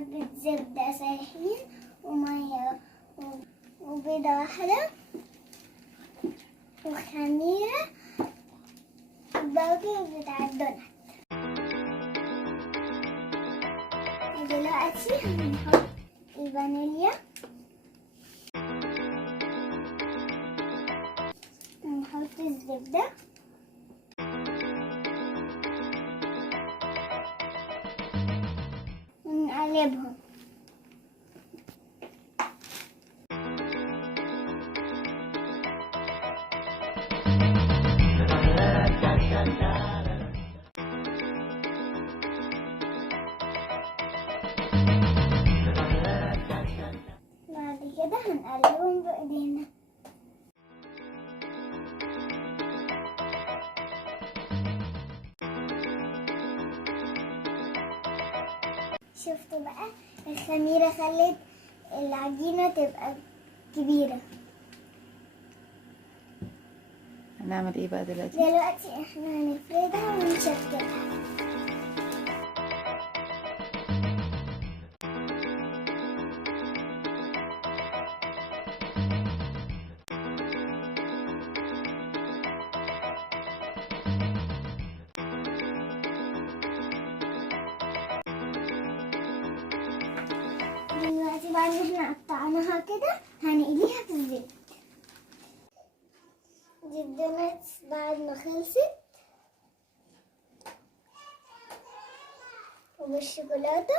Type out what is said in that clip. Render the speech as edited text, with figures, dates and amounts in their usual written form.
حبة زبدة سايحين ومية وبيضة واحدة وخميرة الباقي بتاع الدونت. دلوقتي هنحط الفانيليا ونحط الزبدة ونقلبهم. بعد كده هنقلبهم بإيدينا. شفتوا بقى الخميرة خلت العجينة تبقى كبيرة. هنعمل ايه بقى دلوقتي؟ دلوقتي احنا هنفردها ونشكلها. دلوقتي بعد ما احنا قطعناها كده هنقليها في الزيت. دي الدونتس بعد ما خلصت وبالشوكولاتة